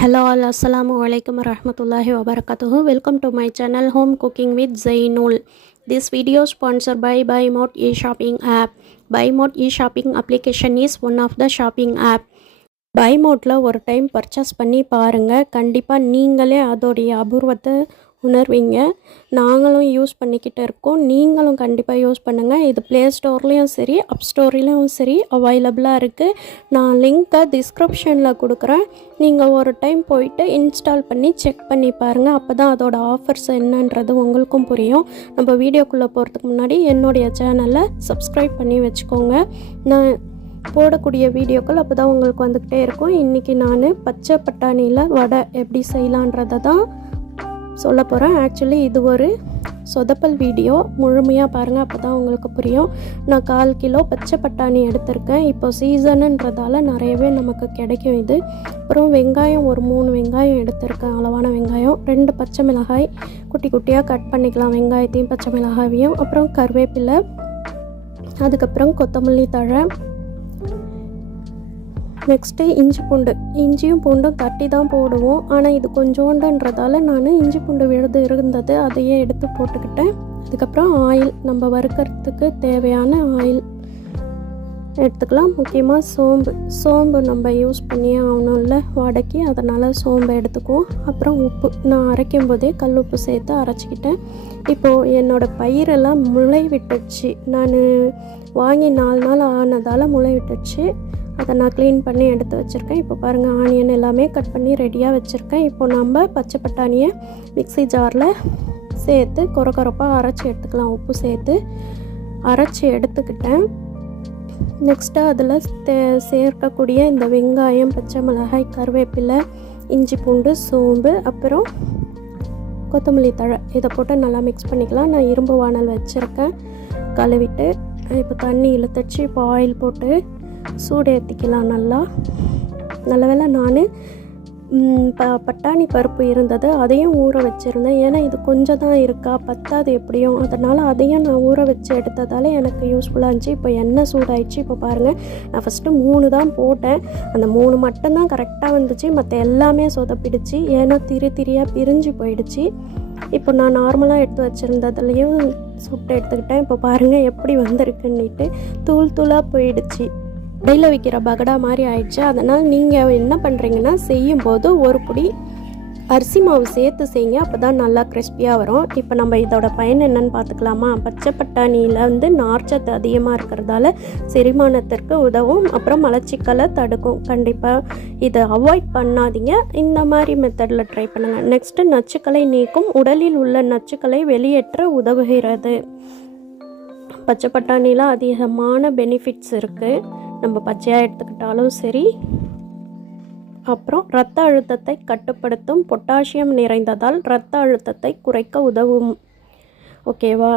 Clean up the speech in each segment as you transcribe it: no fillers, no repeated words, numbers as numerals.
Hello all, assalamu alaikum warahmatullahi wabarakatuh. Welcome to my channel Home Cooking with Zainul. This video sponsored by BuyMode e-shopping app. BuyMode e-shopping application is one of the shopping app. BuyModeல ஒரு time purchase பண்ணி பாருங்கள், கண்டிப்பாக நீங்களே அதோடைய அபூர்வத்தை உணர்வீங்க. நாங்களும் use பண்ணிக்கிட்டு இருக்கோம், நீங்களும் கண்டிப்பாக யூஸ் பண்ணுங்கள். இது ப்ளே ஸ்டோர்லேயும் சரி, அப் ஸ்டோர்லேயும் சரி அவைலபிளாக இருக்குது. நான் லிங்க்கை டிஸ்கிரிப்ஷனில் கொடுக்குறேன். நீங்கள் ஒரு டைம் போயிட்டு இன்ஸ்டால் பண்ணி செக் பண்ணி பாருங்கள். அப்போ தான் அதோட ஆஃபர்ஸ் என்னன்றது உங்களுக்கும் புரியும். நம்ம வீடியோக்குள்ளே போகிறதுக்கு முன்னாடி என்னுடைய சேனலை சப்ஸ்கிரைப் பண்ணி வச்சுக்கோங்க. நான் போடக்கூடிய வீடியோக்கள் அப்போ தான் உங்களுக்கு வந்துக்கிட்டே இருக்கும். இன்றைக்கி நான் பச்சை பட்டாணியில் வடை எப்படி செய்யலான்றதை தான் சொல்ல போகிறேன். ஆக்சுவலி இது ஒரு சொதப்பல் வீடியோ, முழுமையாக பாருங்கள், அப்போ தான் உங்களுக்கு புரியும். நான் 1/4 கிலோ பச்சை பட்டாணி எடுத்திருக்கேன். இப்போ சீசனுன்றதால நிறையவே நமக்கு கிடைக்கும் இது. அப்புறம் வெங்காயம் ஒரு 3 வெங்காயம் எடுத்திருக்கேன், அளவான வெங்காயம். 2 பச்சை மிளகாய் குட்டி குட்டியாக கட் பண்ணிக்கலாம், வெங்காயத்தையும் பச்சை மிளகாயையும். அப்புறம் கருவேப்பிலை, அதுக்கப்புறம் கொத்தமல்லி தழை, நெக்ஸ்ட்டு இஞ்சியும் பூண்டும் தட்டி தான் போடுவோம். ஆனால் இது கொஞ்சோண்டுன்றதால நான் இஞ்சி பூண்டு விழுது இருந்தது, அதையே எடுத்து போட்டுக்கிட்டேன். அதுக்கப்புறம் ஆயில், நம்ம வறுக்கிறதுக்கு தேவையான ஆயில் எடுத்துக்கலாம். முக்கியமாக சோம்பு நம்ம யூஸ் பண்ணியே ஆகணும்ல வடைக்கு, அதனால் சோம்பு எடுத்துக்குவோம். அப்புறம் உப்பு, நான் அரைக்கும் போதே கல் உப்பு சேர்த்து அரைச்சிக்கிட்டேன். இப்போது என்னோடய பயிரெல்லாம் முளை விட்டுடுச்சு. நான் வாங்கி 4 நாள் ஆனதால் முளை விட்டுடுச்சு. அதை நான் க்ளீன் பண்ணி எடுத்து வச்சுருக்கேன். இப்போ பாருங்கள், ஆனியன் எல்லாமே கட் பண்ணி ரெடியாக வச்சுருக்கேன். இப்போ நம்ம பச்சை பட்டாணியை மிக்ஸி ஜாரில் சேர்த்து கொரப்பாக அரைச்சி எடுத்துக்கலாம். உப்பு சேர்த்து அரைச்சி எடுத்துக்கிட்டேன். நெக்ஸ்ட்டு அதில் சேர்க்கக்கூடிய இந்த வெங்காயம், பச்சை மிளகாய், கருவேப்பிலை, இஞ்சி பூண்டு, சோம்பு, அப்புறம் கொத்தமல்லி தழை, இதை போட்டு நல்லா மிக்ஸ் பண்ணிக்கலாம். நான் இரும்பு வானல் வச்சுருக்கேன், கழுவிட்டு. இப்போ தண்ணி இழுத்துச்சு. இப்போ ஆயில் போட்டு சூடு ஏற்றிக்கலாம். நல்ல வேளை நான் பட்டாணி பருப்பு இருந்தது, அதையும் ஊற வச்சுருந்தேன். ஏன்னா இது கொஞ்சம் தான் இருக்கா, பத்தாது எப்படியும், அதனால் அதையும் நான் ஊற வச்சு எடுத்ததால் எனக்கு யூஸ்ஃபுல்லாக இருந்துச்சு. இப்போ எண்ணெய் சூடாயிடுச்சு. இப்போ பாருங்கள், நான் ஃபஸ்ட்டு 3 தான் போட்டேன். அந்த 3 மட்டும்தான் கரெக்டாக வந்துச்சு, மற்ற எல்லாமே சொதப்பிடுச்சு. ஏன்னா திரியாக பிரிஞ்சு போயிடுச்சு. இப்போ நான் நார்மலாக எடுத்து வச்சுருந்ததுலேயும் சுட்டு எடுத்துக்கிட்டேன். இப்போ பாருங்கள் எப்படி வந்திருக்குன்னுட்டு தூளாக போயிடுச்சு, இடையில் வைக்கிற பகடா மாதிரி ஆயிடுச்சு. அதனால் நீங்கள் என்ன பண்ணுறீங்கன்னா, செய்யும்போது ஒரு பிடி அரிசி மாவு சேர்த்து செய்யுங்க, அப்போ தான் நல்லா கிறிஸ்பியாக வரும். இப்போ நம்ம இதோட பயன் என்னன்னு பார்த்துக்கலாமா? பச்சை பட்டாணியில் நார்ச்சத்து அதிகமாக இருக்கிறதால செரிமானத்திற்கு உதவும், அப்புறம் மலச்சிக்கலை தடுக்கும். கண்டிப்பாக இதை அவாய்ட் பண்ணாதீங்க, இந்த மாதிரி மெத்தடில் ட்ரை பண்ணுங்கள். நெக்ஸ்ட்டு நச்சுக்களை நீக்கும், உடலில் உள்ள நச்சுக்களை வெளியேற்ற உதவுகிறது. பச்சை பட்டாணியில் அதிகமான பெனிஃபிட்ஸ் இருக்குது, நம்ம பச்சையாக எடுத்துக்கிட்டாலும் சரி. அப்புறம் இரத்த அழுத்தத்தை கட்டுப்படுத்தும், பொட்டாசியம் நிறைந்ததால் இரத்த அழுத்தத்தை குறைக்க உதவும். ஓகேவா?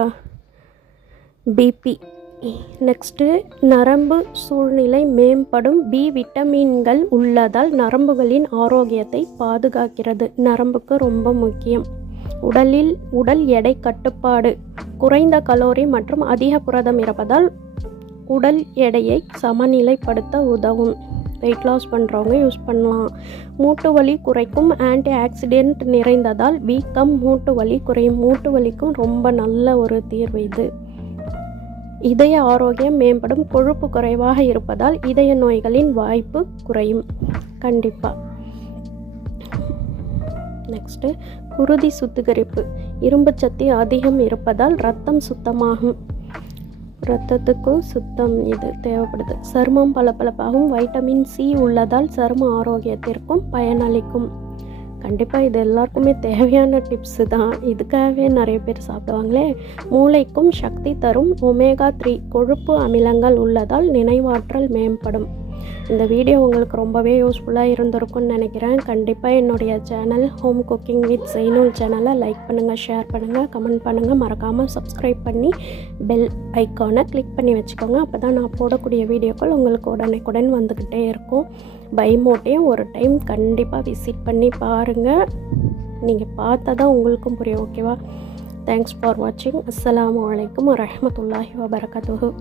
பிபி. நெக்ஸ்ட்டு நரம்பு சூழ்நிலை மேம்படும், பி விட்டமின்கள் உள்ளதால் நரம்புகளின் ஆரோக்கியத்தை பாதுகாக்கிறது. நரம்புக்கு ரொம்ப முக்கியம். உடல் எடை கட்டுப்பாடு, குறைந்த கலோரி மற்றும் அதிக புரதம் இருப்பதால் உடல் எடையை சமநிலைப்படுத்த உதவும். வெயிட் லாஸ் பண்ணுறவங்க யூஸ் பண்ணலாம். மூட்டு வலி குறைக்கும், ஆன்டி ஆக்சிடென்ட் நிறைந்ததால் வீக்கம், மூட்டு வலி குறையும். மூட்டு வலிக்கும் ரொம்ப நல்ல ஒரு தீர்வு இது. இதய ஆரோக்கியம் மேம்படும், கொழுப்பு குறைவாக இருப்பதால் இதய நோய்களின் வாய்ப்பு குறையும். கண்டிப்பாக. நெக்ஸ்ட்டு குருதி சுத்திகரிப்பு, இரும்பு சத்து அதிகம் இருப்பதால் இரத்தம் சுத்தமாகும். இரத்தத்துக்கும் சுத்தம் இது தேவைப்படுது. சருமம் பளபளப்பாகும், வைட்டமின் சி உள்ளதால் சரும ஆரோக்கியத்திற்கும் பயனளிக்கும். கண்டிப்பாக இது எல்லாருக்குமே தேவையான டிப்ஸு தான், இதுக்காகவே நிறைய பேர் சாப்பிடுவாங்களே. மூளைக்கும் சக்தி தரும், ஒமேகா 3 கொழுப்பு அமிலங்கள் உள்ளதால் நினைவாற்றல் மேம்படும். இந்த வீடியோ உங்களுக்கு ரொம்பவே யூஸ்ஃபுல்லாக இருந்திருக்கும்னு நினைக்கிறேன். கண்டிப்பாக என்னுடைய channel home cooking with Zainul சேனலை லைக் பண்ணுங்கள், ஷேர் பண்ணுங்கள், கமெண்ட் பண்ணுங்கள். மறக்காமல் சப்ஸ்கிரைப் பண்ணி பெல் ஐக்கானை கிளிக் பண்ணி வச்சுக்கோங்க. அப்போ தான் நான் போடக்கூடிய வீடியோக்கள் உங்களுக்கு உடனுக்குடன் வந்துக்கிட்டே இருக்கும். பைமோட்டையும் ஒரு டைம் கண்டிப்பாக விசிட் பண்ணி பாருங்கள், நீங்கள் பார்த்தா தான் உங்களுக்கும் புரியும். ஓகேவா? தேங்க்ஸ் ஃபார் வாட்சிங். அஸ்ஸலாமு அலைக்கும் வரஹ்மத்துல்லாஹி வபரகாத்துஹு.